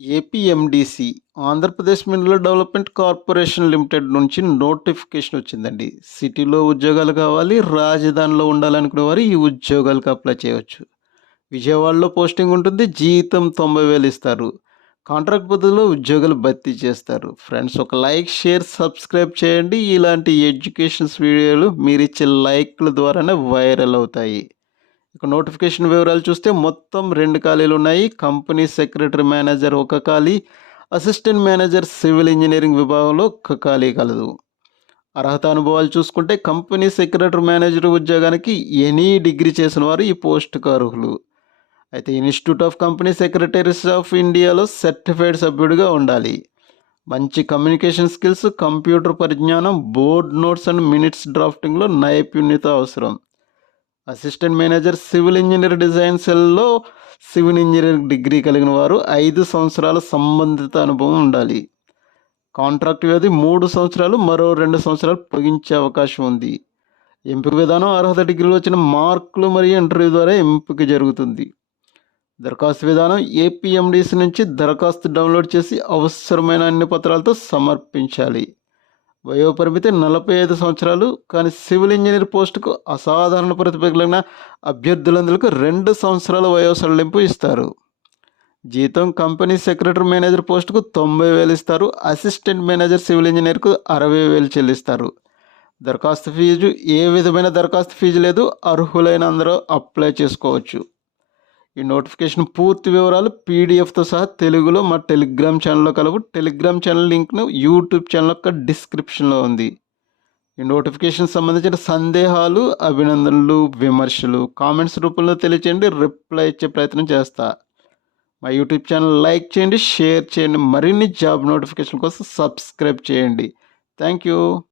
APMDC Andhra Pradesh mineral development corporation limited నుంచి notification వచ్చిందండి. సిటీలో ఉద్యోగాలు కావాలి, రాజధానిలో ఉండాలనుకునే వారు ఈ ఉద్యోగాలకు అప్లై చేయవచ్చు. విజయవాడలో పోస్టింగ్ ఉంటుంది, జీతం 90,000 ఇస్తారు. కాంట్రాక్ట్ పద్ధతిలో ఉద్యోగాలు భర్తీ చేస్తారు. ఫ్రెండ్స్, ఒక లైక్, షేర్, సబ్స్క్రైబ్ చేయండి. ఇలాంటి ఎడ్యుకేషన్స్ వీడియోలు మీరిచ్చే లైక్ల ద్వారానే వైరల్ అవుతాయి. ఇక నోటిఫికేషన్ వివరాలు చూస్తే మొత్తం 2 ఖాళీలు ఉన్నాయి. కంపెనీ సెక్రటరీ మేనేజర్ ఒక ఖాళీ, అసిస్టెంట్ మేనేజర్ సివిల్ ఇంజనీరింగ్ విభాగంలో ఒక ఖాళీ కలదు. అర్హత అనుభవాలు చూసుకుంటే కంపెనీ సెక్రటరీ మేనేజర్ ఉద్యోగానికి ఎనీ డిగ్రీ చేసిన వారు ఈ పోస్టుకు అర్హులు. అయితే institute of company secretaries of ఇండియాలో సర్టిఫైడ్ సభ్యుడిగా ఉండాలి. మంచి కమ్యూనికేషన్ స్కిల్స్, కంప్యూటర్ పరిజ్ఞానం, బోర్డ్ నోట్స్ అండ్ మినిట్స్ డ్రాఫ్టింగ్లో నైపుణ్యత అవసరం. Assistant manager civil engineer design సెల్లో సివిల్ ఇంజనీరింగ్ డిగ్రీ కలిగిన వారు 5 సంవత్సరాల సంబంధిత అనుభవం ఉండాలి. కాంట్రాక్ట్ వ్యవధి 3 సంవత్సరాలు, మరో 2 సంవత్సరాలు పొడిగించే అవకాశం ఉంది. ఎంపిక విధానం అర్హత డిగ్రీలో వచ్చిన మార్కులు మరియు ఇంటర్వ్యూ ద్వారా ఎంపిక జరుగుతుంది. దరఖాస్తు విధానం ఏపీఎండిసి నుంచి దరఖాస్తు డౌన్లోడ్ చేసి అవసరమైన అన్ని పత్రాలతో సమర్పించాలి. వయోపరిమితి 45 సంవత్సరాలు. కానీ సివిల్ ఇంజనీర్ పోస్టుకు అసాధారణ ప్రతిభ కలిగిన అభ్యర్థులందరికీ 2 సంవత్సరాల వయో సడలింపు ఇస్తారు. జీతం కంపెనీ సెక్రటరీ మేనేజర్ పోస్టుకు 90,000 ఇస్తారు. అసిస్టెంట్ మేనేజర్ సివిల్ ఇంజనీర్కు 60,000 చెల్లిస్తారు. దరఖాస్తు ఫీజు ఏ విధమైన దరఖాస్తు ఫీజు లేదు. అర్హులైన అందరూ అప్లై చేసుకోవచ్చు. ఈ నోటిఫికేషన్ పూర్తి వివరాలు పీడిఎఫ్తో సహా తెలుగులో మా టెలిగ్రామ్ ఛానల్లో కలవు. టెలిగ్రామ్ ఛానల్ లింక్ను యూట్యూబ్ ఛానల్ యొక్క డిస్క్రిప్షన్లో ఉంది. ఈ నోటిఫికేషన్ సంబంధించిన సందేహాలు, అభినందనలు, విమర్శలు కామెంట్స్ రూపంలో తెలియచేయండి. రిప్లై ఇచ్చే ప్రయత్నం చేస్తా. మా యూట్యూబ్ ఛానల్ లైక్ చేయండి, షేర్ చేయండి. మరిన్ని జాబ్ నోటిఫికేషన్ కోసం సబ్స్క్రైబ్ చేయండి. Thank you.